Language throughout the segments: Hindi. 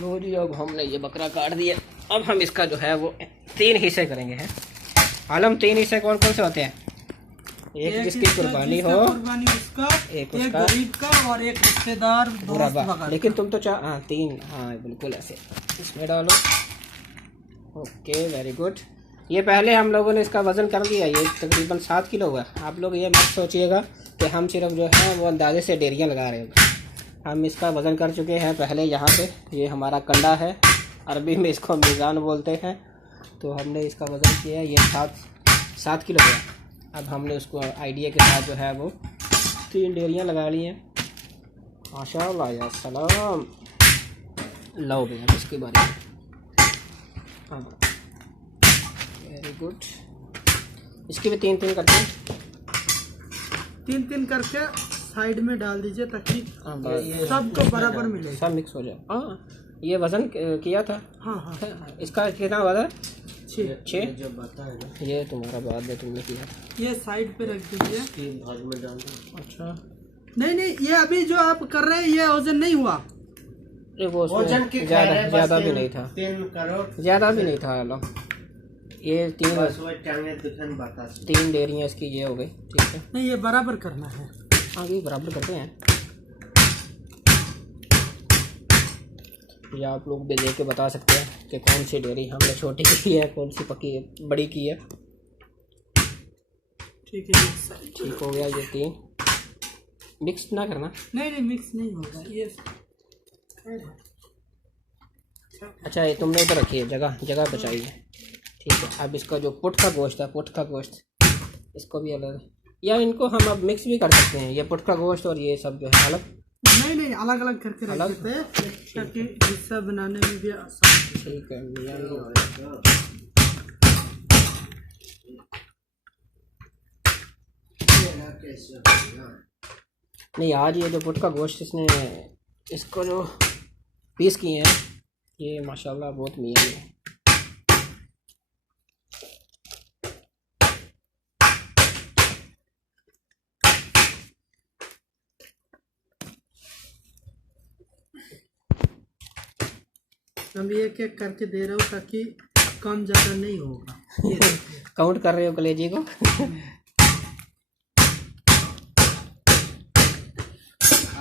लो जी, अब हमने ये बकरा काट दिया। अब हम इसका जो है वो 3 हिस्से करेंगे हैं। आलम 3 हिस्से कौन कौन से होते हैं? एक जिसकी कुर्बानी हो, उसका, एक उसका, गरीब का, और एक रिश्तेदार दोस्त। लेकिन तुम तो 3, हाँ बिल्कुल ऐसे इसमें डालो। Okay very good. ये पहले हम लोगों ने इसका वज़न कर लिया, ये तकरीबन 7 किलो हुआ। आप लोग ये मत सोचिएगा कि हम सिर्फ जो है वो अंदाजे से डेरियाँ लगा रहे हैं। हम इसका वज़न कर चुके हैं पहले। यहाँ पे ये हमारा कंडा है, अरबी में इसको मीज़ान बोलते हैं। तो हमने इसका वज़न किया, ये 7 किलो गया। अब हमने उसको आइडिया के साथ जो है वो 3 डेरियाँ लगा ली हैं। माशाअल्लाह या सलाम। लो भैया इसके बारे में, हाँ वेरी गुड। इसकी भी 3-3 करते हैं, 3-3 करके साइड में डाल दीजिए ताकि सबको बराबर मिले, सब मिक्स हो जाए। हाँ ये वज़न किया था। हाँ, इसका कितना वज़न? 6 जो बता है ना, ये तुम्हारा बाद में तुमने किया। ये साइड पे रख दीजिए, इसकी भाग में डाल दो। अच्छा नहीं, ये अभी जो आप कर रहे हैं ये वजन नहीं हुआ। वो वजन ज़्यादा भी नहीं था, 3 करोड़ ज़्यादा भी नहीं था। लो ये 3 डेरियाँ इसकी ये हो गई। ठीक है, नहीं ये बराबर करना है। आगे बराबर करते हैं। या आप लोग भी देख के बता सकते हैं कि कौन सी डेयरी हमने छोटी की है, कौन सी पकी है, बड़ी की है। ठीक है, ठीक हो गया। ये 3 मिक्स ना करना। नहीं मिक्स नहीं होगा ये। अच्छा ये तुमने इधर रखी है, जगह बचाई है। ठीक है, अब इसका जो पुट का गोश्त है, पुट का गोश्त इसको भी अलग, या इनको हम अब मिक्स भी कर सकते हैं। ये पुट का गोश्त और ये सब जो है अलग, नहीं अलग अलग करके रख देते हैं ताकि हिस्सा बनाने में भी आसान। ठीक है। नहीं आज ये जो पुट का गोश्त इसने इसको जो पीस किए हैं ये माशाल्लाह बहुत मियाँ है। हम ये एक करके दे रहा हूँ ताकि कम ज़्यादा नहीं होगा। काउंट कर रहे हो कलेजी को?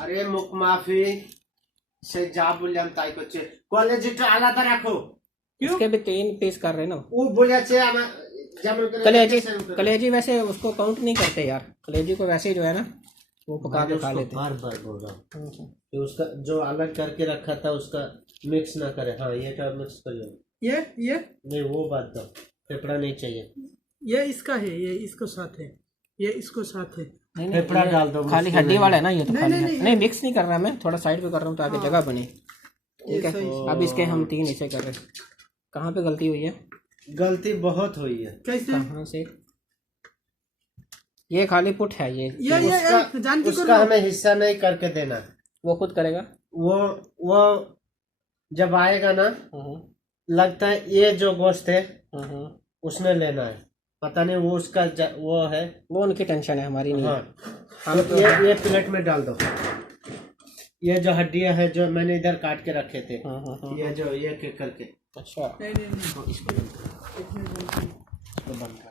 अरे मुख माफी से जा बोलियम ताई को चे कॉलेज टा आलादा रखो। इसके भी 3 पीस कर रहे ना वो बोलिया चे हम जमन करे कलेजी वैसे उसको काउंट नहीं करते यार। कलेजी को वैसे ही जो है ना वो पका के खा लेते हैं। बार बोल रहा हूँ कि उसका जो अलग करके रखा था उसका मिक्स ना करे। हाँ ये क्या मिक्स करिए। ये नहीं वो बात दो, फेफड़ा नहीं चाहिए। ये इसका है, ये इसको साथ है, ये इसको साथ है। फेफड़ा डाल दो, खाली हड्डी वाला है ना ये तो। नहीं मिक्स नहीं कर रहा मैं, थोड़ा साइड पे कर रहा हूँ ताकि जगह बने। ठीक है, अब इसके हम 3 हिस्से कर रहे हैं। कहाँ पे गलती हुई है? गलती बहुत हुई है। कैसे? कहाँ से? ये खाली पुट है ये उसका हमें हिस्सा नहीं करके देना, वो खुद करेगा। वो जब आएगा ना लगता है ये जो गोश्त है उसने लेना है, पता नहीं वो उसका वो है, वो उनकी टेंशन है, हमारी नहीं। हाँ हम तो ये प्लेट में डाल दो। ये जो हड्डियां है जो मैंने इधर काट के रखे थे, ये जो ये करके। अच्छा नहीं इसको बंद कर।